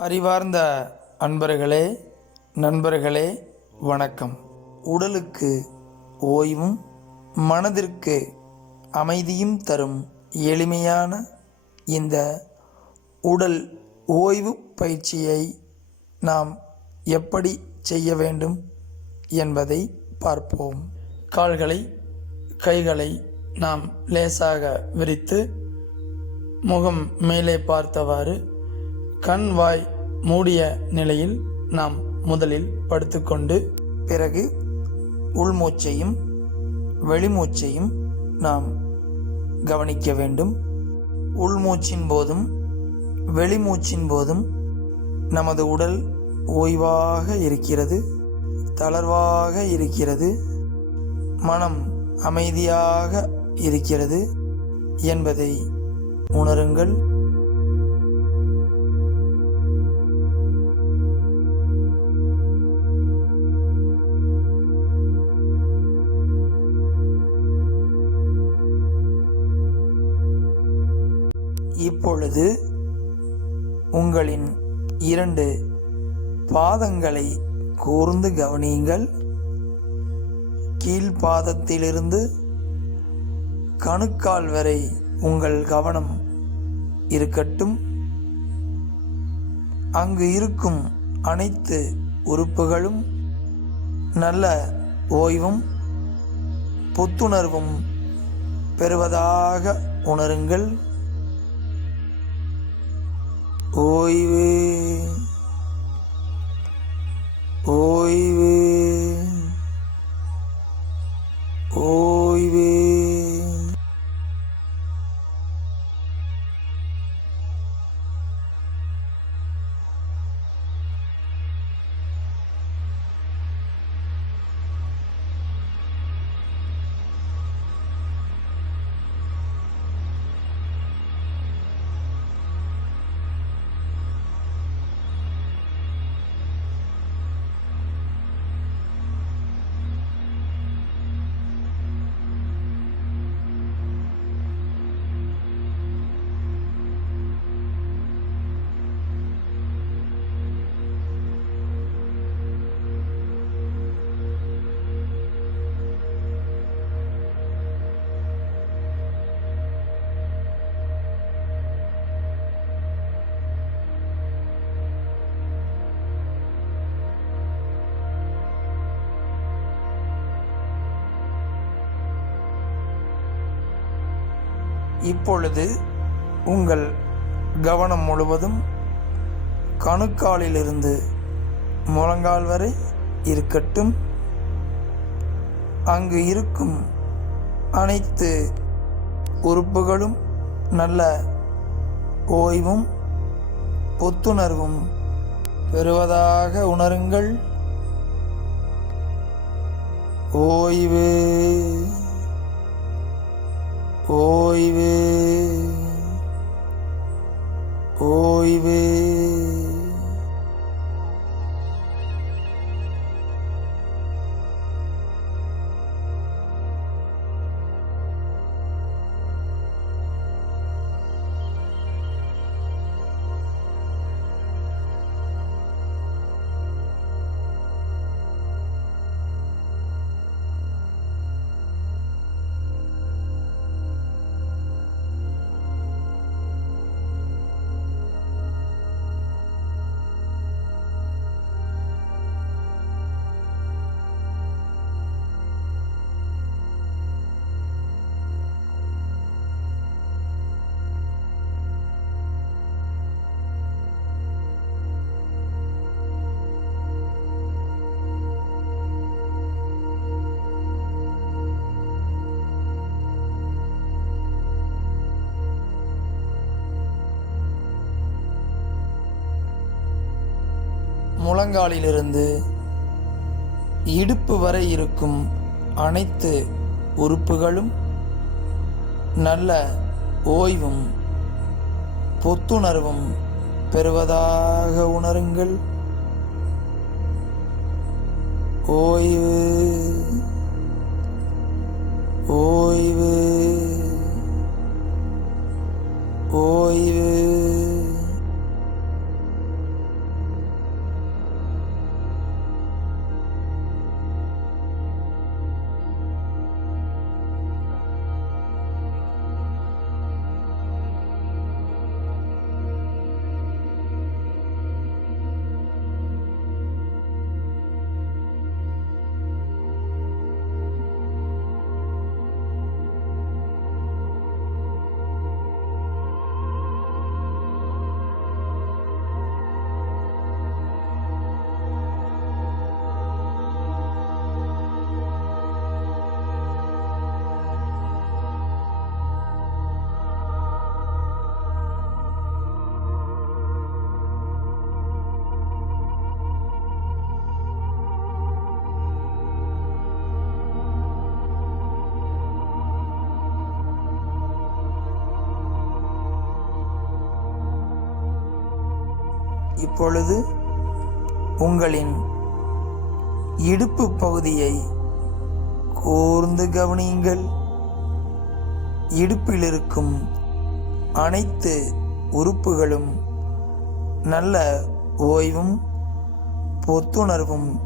அறிவார்ந்த அன்பர்களே, நண்பர்களே, வணக்கம். உடலுக்கு ஓய்வும் மனதிற்கு அமைதியும் தரும் எளிமையான இந்த உடல் ஓய்வு பயிற்சியை நாம் எப்படி செய்ய வேண்டும் என்பதை பார்ப்போம். கால்களை, கைகளை நாம் லேசாக விரித்து முகம் மேலே பார்த்தவாறு கண் வாய் மூடிய நிலையில் நாம் முதலில் படுத்துக்கொண்டு பிறகு உள்மூச்சையும் வெளிமூச்சையும் நாம் கவனிக்க வேண்டும். உள்மூச்சின் போதும் வெளிமூச்சின் போதும் நமது உடல் ஓய்வாக இருக்கிறது, தளர்வாக இருக்கிறது, மனம் அமைதியாக இருக்கிறது என்பதை உணருங்கள். இப்பொழுது உங்களின் 2 பாதங்களை கூர்ந்து கவனியுங்கள். கீழ்பாதத்திலிருந்து கணுக்கால் வரை உங்கள் கவனம் இருக்கட்டும். அங்கு இருக்கும் அனைத்து உறுப்புகளும் நல்ல ஓய்வும் புத்துணர்வும் பெறுவதாக உணருங்கள். ஓய்வு, ஓய்வு, ஓய்வு. இப்பொழுது உங்கள் கவனம் முழுவதும் கணுக்காலிலிருந்து முழங்கால் வரை இருக்கட்டும். அங்கு இருக்கும் அனைத்து உறுப்புகளும் நல்ல ஓய்வும் புத்துணர்வும் பெறுவதாக உணருங்கள். ஓய்வு, ஓய்வு, ஓய்வு. முழங்காலிலிருந்து இடுப்பு வரை இருக்கும் அனைத்து உறுப்புகளும் நல்ல ஓய்வும் புத்துணர்வும் பெறுவதாக உணருங்கள். ஓய்வு, ஓய்வு, ஓய்வு. இப்பொழுது உங்களின் இடுப்பு பகுதியை கூர்ந்து கவனியுங்கள். இடுப்பில் இருக்கும் அனைத்து உறுப்புகளும் நல்ல ஓய்வும் புத்துணர்வும்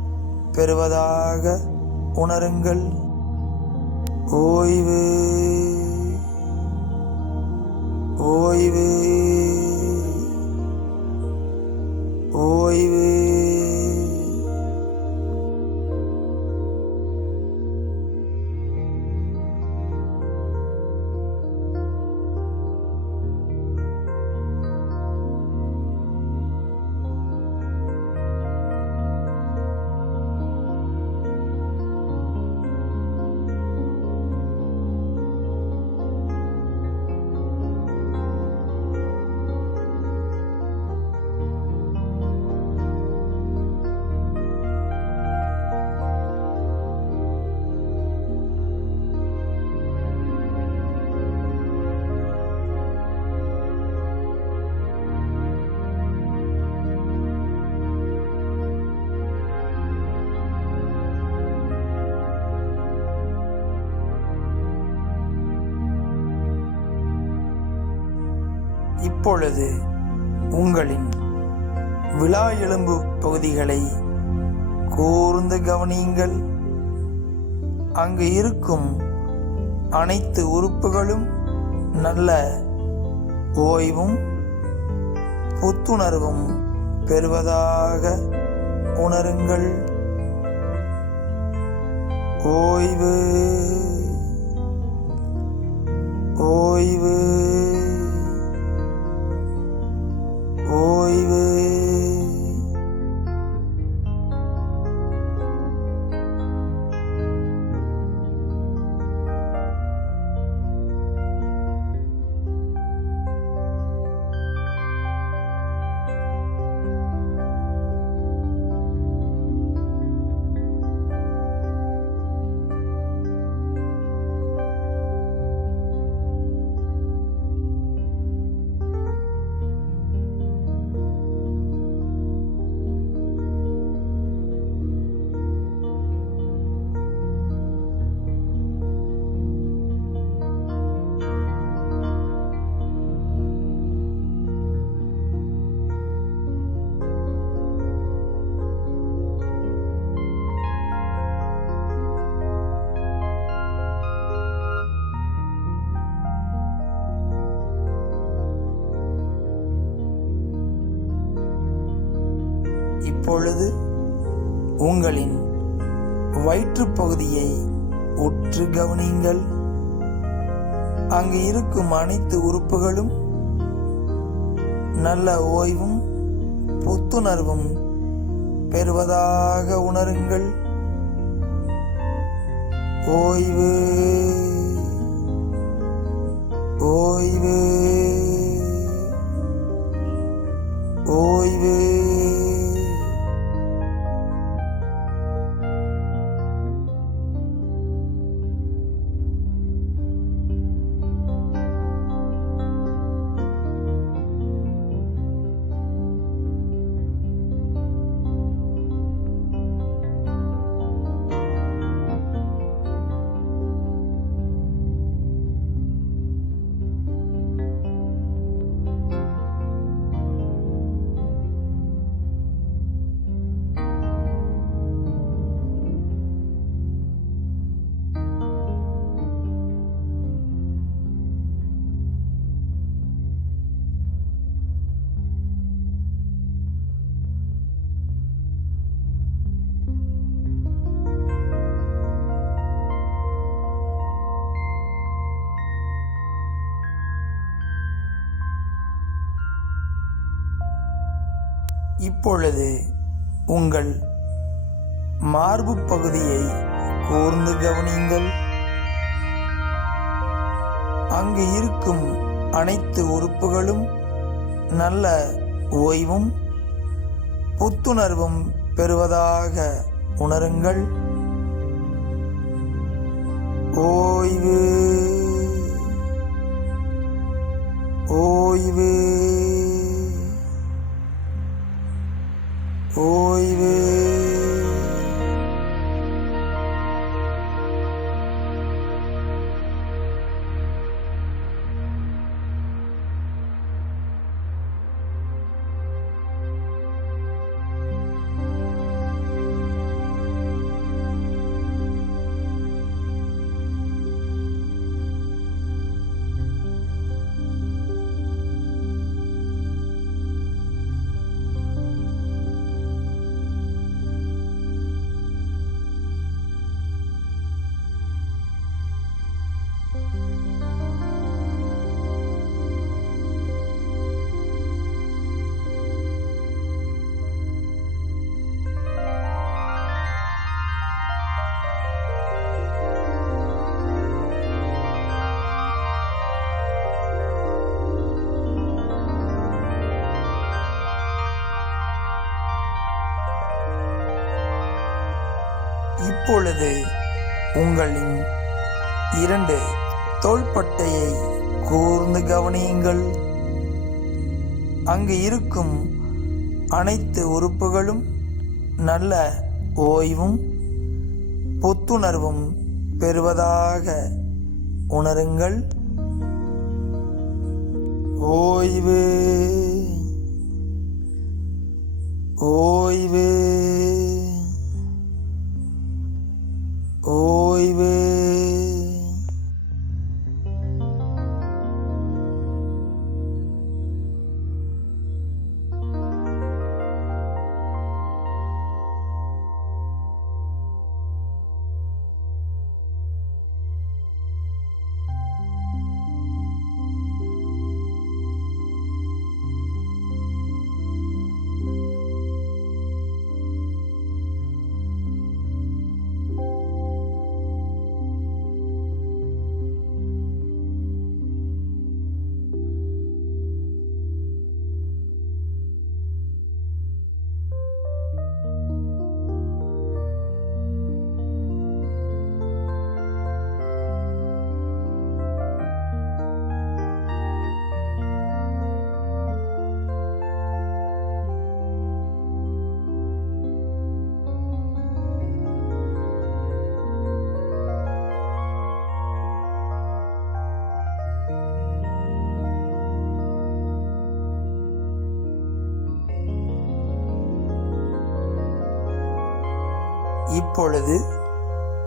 பெறுவதாக உணருங்கள். ஓய்வு, ஓய்வு, ஓய்வு. இப்பொழுது உங்களின் விலா எலும்பு பகுதிகளை கூர்ந்து கவனியுங்கள். அங்கு இருக்கும் அனைத்து உறுப்புகளும் நல்ல ஓய்வும் புத்துணர்வும் பெறுவதாக உணருங்கள். ஓய்வு, ஓய்வு, ஓய்வு. இப்பொழுது உங்களின் வயிற்றுப் பகுதியை உற்று கவனியுங்கள். அங்கு இருக்கும் அனைத்து உறுப்புகளும் நல்ல ஓய்வும் புத்துணர்வும் பெறுவதாக உணருங்கள். ஓய்வு, ஓய்வு, ஓய்வு. இப்பொழுது உங்கள் மார்பு பகுதியை கூர்ந்து கவனியுங்கள். அங்கு இருக்கும் அனைத்து உறுப்புகளும் நல்ல ஓய்வும் புத்துணர்வும் பெறுவதாக உணருங்கள். ஓய்வு, ஓய்வு, ஓய்வு. இப்பொழுது உங்களின் 2 தோள்பட்டையை கூர்ந்து கவனியுங்கள். அங்கு இருக்கும் அனைத்து உறுப்புகளும் நல்ல ஓய்வும் புத்துணர்வும் பெறுவதாக உணருங்கள். ஓய்வு, ஓய்வு, ஓய்வு. இப்பொழுது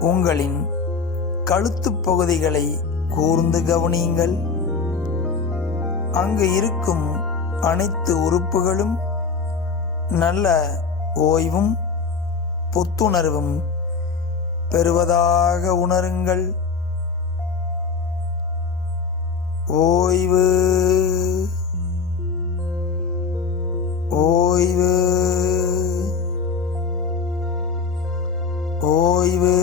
உங்களின் கழுத்துப் பகுதிகளை கூர்ந்து கவனியுங்கள். அங்கு இருக்கும் அனைத்து உறுப்புகளும் நல்ல ஓய்வும் புத்துணர்வும் பெறுவதாக உணருங்கள். ஓய்வு, ஓய்வு, ஓய்வு.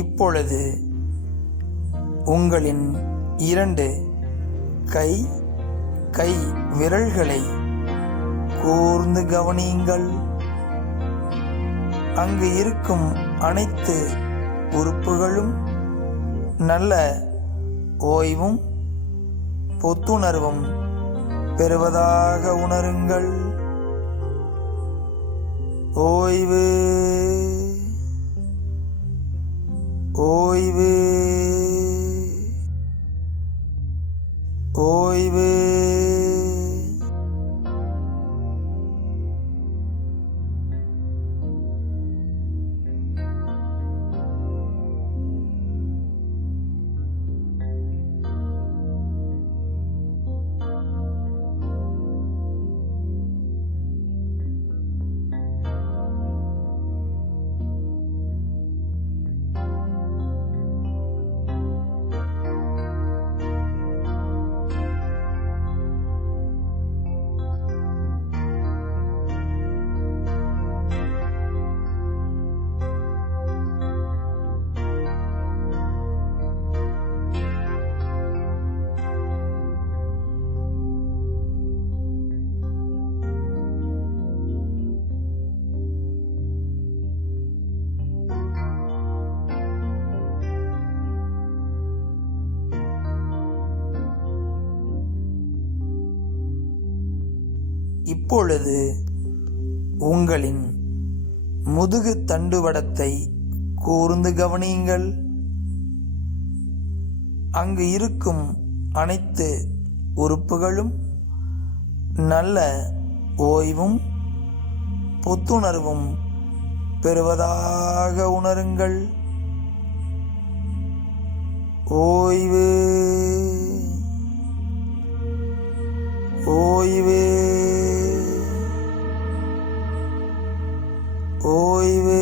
இப்பொழுது உங்களின் 2 கை விரல்களை கூர்ந்து கவனியுங்கள். அங்கு இருக்கும் அனைத்து உறுப்புகளும் நல்ல ஓய்வும் புத்துணர்வும் பெறுவதாக உணருங்கள். ஓய்வு, ஓய்வு, ஓய்வு. இப்பொழுது உங்களின் முதுகு தண்டுவடத்தை கூர்ந்து கவனியுங்கள். அங்கு இருக்கும் அனைத்து உறுப்புகளும் நல்ல ஓய்வும் புத்துணர்வும் பெறுவதாக உணருங்கள். ஓய்வு, ஓய்வு, ஓய்வு.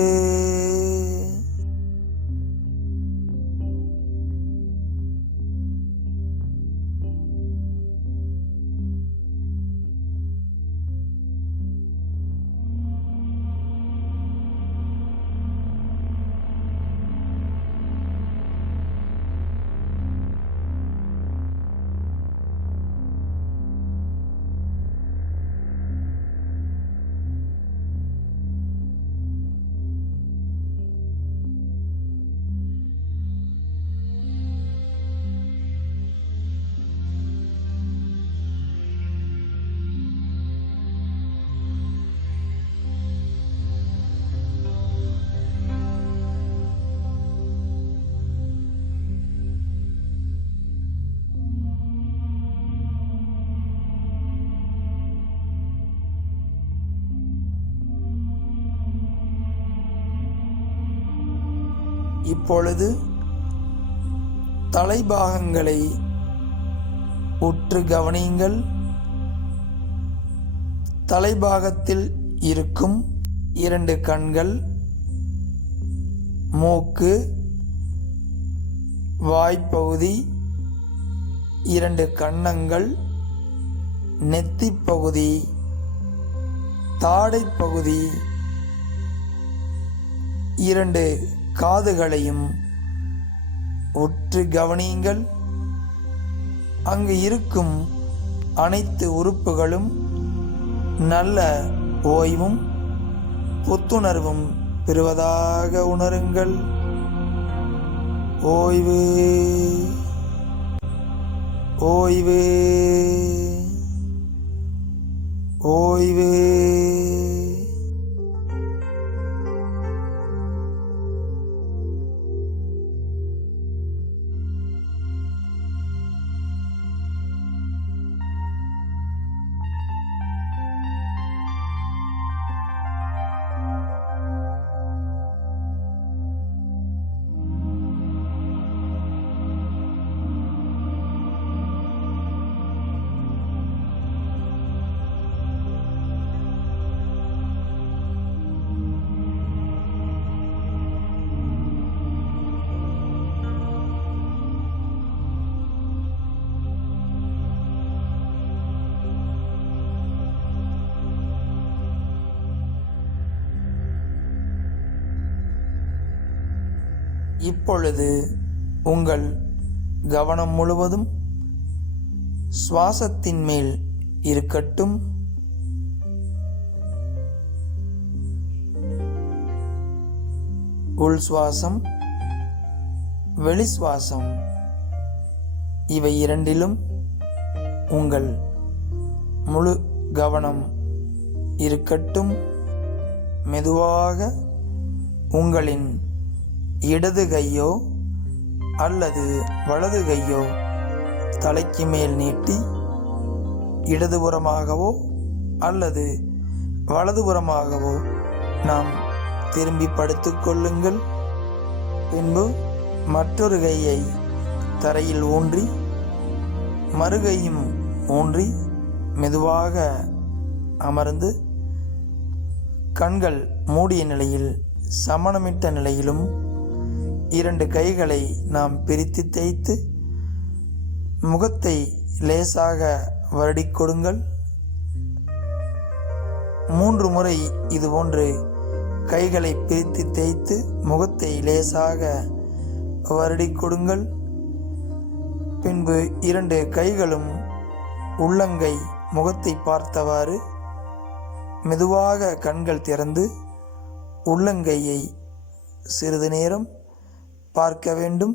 இப்பொழுது தலைபாகங்களை உற்று கவனியுங்கள். தலைபாகத்தில் இருக்கும் 2 கண்கள், மூக்கு, வாய்ப்பகுதி, 2 கன்னங்கள், நெத்திப்பகுதி, தாடைப்பகுதி, 2 காதுகளையும் உற்று கவனியுங்கள். அங்கு இருக்கும் அனைத்து உறுப்புகளும் நல்ல ஓய்வும் புத்துணர்வும் பெறுவதாக உணருங்கள். ஓய்வு, ஓய்வு, ஓய்வு. இப்பொழுது உங்கள் கவனம் முழுவதும் சுவாசத்தின் மேல் இருக்கட்டும். உள் சுவாசம், வெளி சுவாசம், இவை இரண்டிலும் உங்கள் முழு கவனம் இருக்கட்டும். மெதுவாக உங்களின் இடது கையோ அல்லது வலது கையோ தலைக்கு மேல் நீட்டி இடதுபுறமாகவோ அல்லது வலதுபுறமாகவோ நாம் திரும்பி படுத்துக்கொள்ளுங்கள். பின்பு மற்றொரு கையை தரையில் ஊன்றி மறுகையும் ஊன்றி மெதுவாக அமர்ந்து கண்கள் மூடிய நிலையில் சமணமிட்ட நிலையிலும் 2 கைகளை நாம் பிரித்து தேய்த்து முகத்தை லேசாக வருடிக் கொடுங்கள். 3 முறை இதுபோன்று கைகளை பிரித்து தேய்த்து முகத்தை லேசாக வருடிக் கொடுங்கள். பின்பு 2 கைகளும் உள்ளங்கை முகத்தை பார்த்தவாறு மெதுவாக கண்கள் திறந்து உள்ளங்கையை சிறிது நேரம் பார்க்க வேண்டும்.